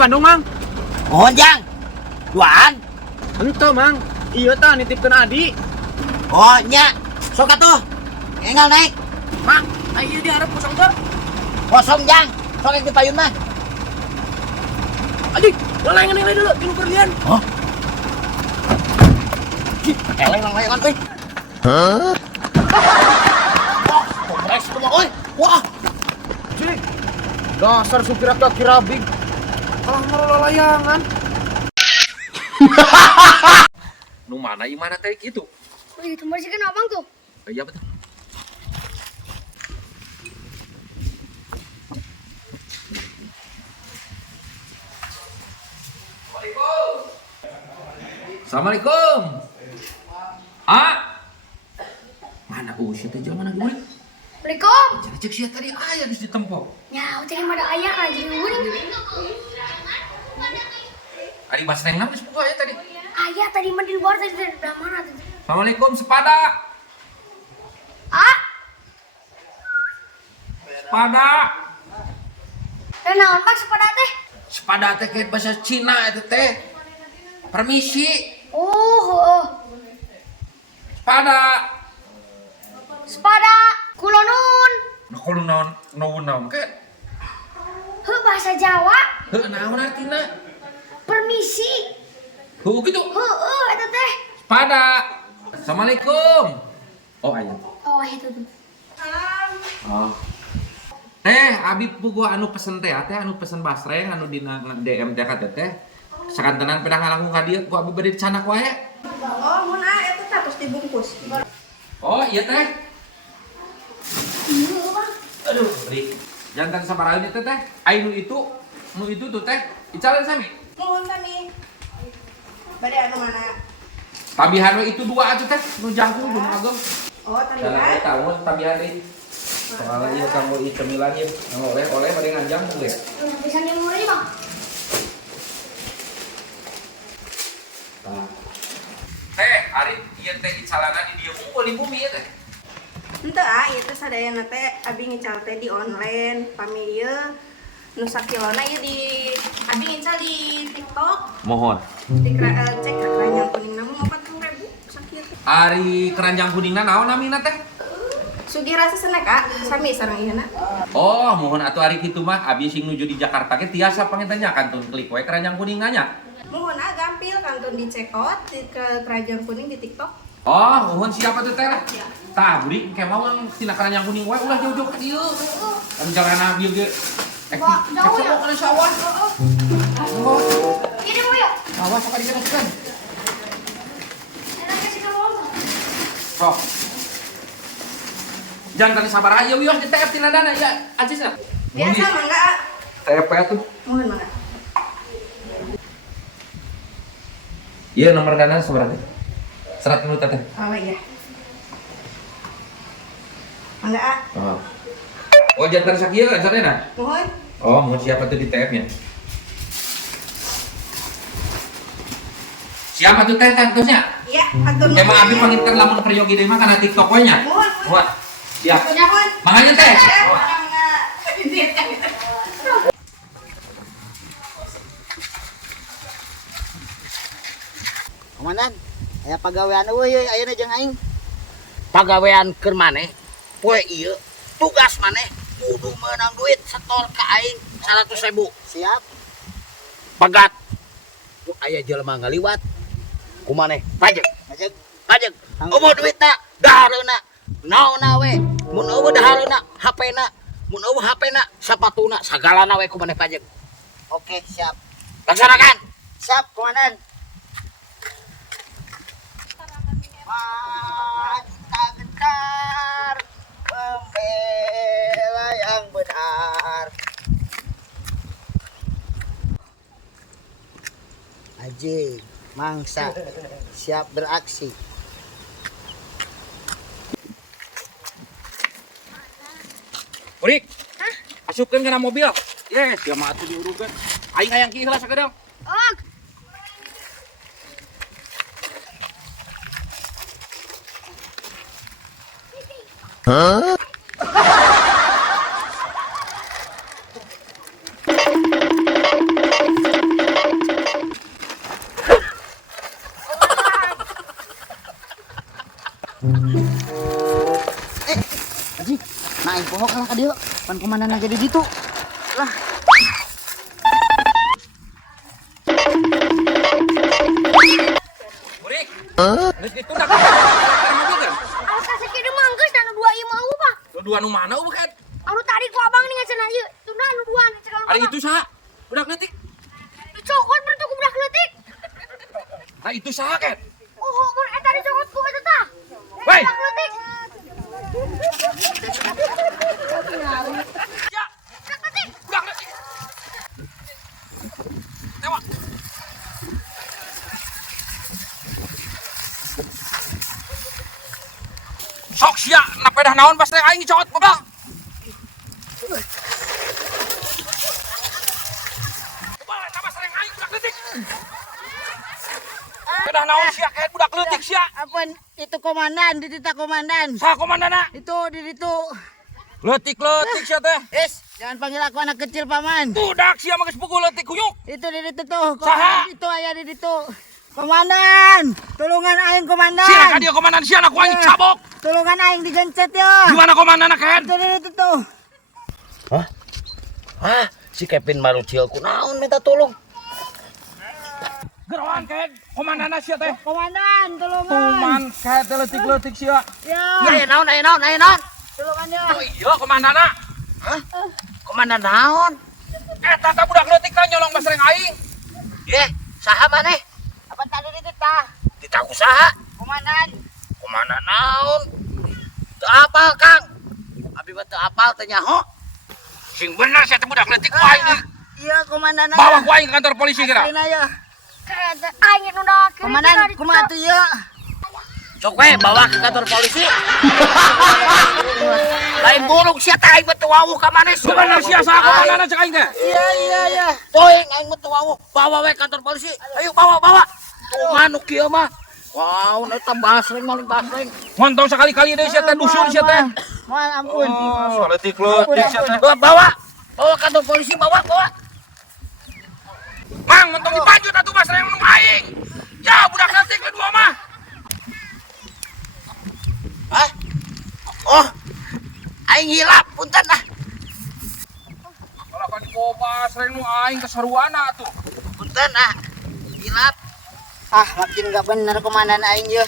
Bandung, Mang. Mohon Jang. Duaan. Henteu, Mang. Ieu tah nitipkeun Adi. Oh nya. Sok atuh. Enggal naik. Mang, ieu diharap kosong teh. Kosong Jang. Sok yang dipayun mah. Adi, layangan dulu, dulu perlian. Hah? Eleng layangan euy. Hah? Wah, kompres itu mah euy. Wah. Cik. Dasar supir kira big. Kalah ngelola layangan. Nu mana imana teh gitu? Oh, itu masih kan abang tuh. Iya betul. Assalamualaikum. Mana usia teh jaman lagi murid? Assalamualaikum. Cek sia tadi aya di tempo. Ya, tadi ada ayah kan jadi uring. Ari basreng naon geus buka aya tadi. Ayah tadi mah di luar tadi dari belah mana tadi? Assalamualaikum sepada. Ah, Sepada. dan naon Pak sepeda teh? Sepada teh kayak bahasa Cina itu teh. Permisi. Oh. Sepada. Sepada kulonun. Nah kalau naon ke? Heuh bahasa Jawa. Heuh naon artina? Permisi. Heuh gitu. Heuh eta teh. Sepada. Assalamualaikum. Oh aya. Oh, itu tuh. Oh. Teh, abi puguh anu pesen teh, anu pesen basreng anu dina DM teh ka teh. Sakantenan pedang ngalangkung ka dieu ku abi bade dicanak wae. Oh, mun eta teh terus dibungkus. Oh, iya teh. Aduh, beri. Jantan sabaraha teh teh. Ai nu itu tuh teh. Icalan sami. Nuhun sami. Bade anu mana? Tabihan we itu dua atuh teh, nu jangkung jeung agem. Oh, tadi Dalam kan. tahun tabihan deui. Soalnya ieu kamu ieu cemilan ieu, oleh bade nganjang tuh ya. Bisa nyemuri Bang. Nah. Teh, ari ieu teh icalana di dieu unggul di bumi ieu teh. Henteu ieu teh sadayana teh abi ngical teh di online, pami ieu nu sakilona ieu di abi ngical di TikTok. Mohon. Cek keranjang kuning namun 40.000 sakieu teh. Ari keranjang kuningna naon namina teh? Sugi rasa snack Kak, sami sareng ieu Oh, mohon atuh ari kitu mah abi sing nuju di Jakarta ge tiasa pangintennya kantun klik we keranjang kuningna nya. Mohon gampil kantun dicekot di ke keranjang kuning di TikTok. Oh, mohon siapa tuh teh lah? Tah, buri engke mau yang tina keranjang kuning we ulah jauh-jauh ka dieu. Kan jalana bieu ge. Jauh ya? Ke sawah. Ini mau ya? Awas sok digeuskeun. Enak kasih kamu. Sok. Jangan kali sabar aja, wios di TF tina dana ya. Acis lah. Biasa mangga. TF tuh. Mohon mangga. Iya nomor dana seberapa? 100 dulu teh. Oh iya. Mangga. Oh, jangan sakieu kan sadena. Mohon. Oh, mau siapa tuh di TF-nya? Siapa tuh teh tantosnya? Iya, atur. Emang abi panginten lamun peryogi deui mah kana TikTok we nya. Mohon. Wah. Siap. Mohon. Makanya teh. Komandan, aya pagawean euy ayeuna jeung aing. Pagawean keur maneh? Poe ieu tugas maneh kudu meunang duit setor ka aing 100.000. Siap. Pagat. Ku aya jelema ngaliwat. Kumaneh? Pajeg. Eueuh duitna dahareuna. Naonna we? Mun eueuh dahareuna HP-na, mun eueuh HP-na sapatuna sagalana we kumaneh pajeg. Oke, siap. Laksanakan. Siap, komandan. Wanita gentar membela yang benar. Aji, mangsa, siap beraksi. Urik. Hah? Asupkeun kana mobil. Yes, dia mah atuh diurukeun. Aing hayang kieu lah sakedeng. Oh, Hah? Haji, naik pohon kalah ka dieu. Pan komandan jadi ditu. Lah. Burik. Geus ditunda kan? Kan? Asa sakitu mah geus anu dua ieu mah Pak. Dua nu mana bukan? Anu tadi ku abang nih cenah ieu. Tunda anu dua nih cenah. Hari itu saha? Budak leutik. Dicokot berarti ku budak leutik. Nah itu saha kan? Oh, mun eta dicokot ku eta tah. Woi. Budak leutik. Ya. Budak leutik. Tewak. Sok sia, napedah naon pas rek aing dicokot bapak. Bapak eta pas rek aing budak leutik. Pedah naon sia kayak budak leutik sia. Apun itu komandan, ditita komandan. Saha komandana? Itu di ditu. Leutik-leutik sia teh. Jangan panggil aku anak kecil paman. Budak sia mah geus pukul leutik kuyuk. Itu di ditu tuh. Saha? Itu aya di ditu. Komandan, tolongan aing komandan. Sia ka dia komandan sia anak aing cabok. Tolongan aing digencet ya. Gimana komandana kan? Itu di ditu tuh. Ah, si Kevin Marucil kunaon minta tolong. Gerawan kan komandana sia teh. Komandan, tolongan. Tuman kayak teh leutik-leutik sia. Ya. Ayo naon. Tolongan ya. Oh iya komandana. Komandan naon? Eta teh budak leutik teh nyolong basreng aing. Ye, saha maneh? Apa tadi ditita? Ditaku saha? Komandan. Komandan naon? Teu apal, Kang. Abi mah teu apal teh nyaho. Sing bener sia teh budak leutik ku aing. Iya, komandan. Bawa ku aing ke kantor polisi kira. Aina ya. Eta aing nu dah kieu. Komandan, kumaha tuh ya? Sok we bawa ke kantor polisi. Lain burung sia teh aing mah teu wawuh ka maneh. Bener sia saha komandana cek aing teh. Iya. Toing aing mah teu wawuh. Bawa we kantor polisi. Ayo bawa. Tuh manuk kieu mah. Wow, eta basreng maling basreng. Montong sekali-kali deui sia teh dusun sia teh. Mohon ampun. Oh, leutik-leutik sia teh. Bawa kantor polisi bawa. Mang, montong dipanjut atuh basreng nu aing. Ya budak leutik kedua mah. Hah? Oh, aing hilap, punten ah. Kalau kan dibawa basreng nu aing keseruana atuh. Punten ah. Hilap. Ah, makin gak bener komandan aing ya.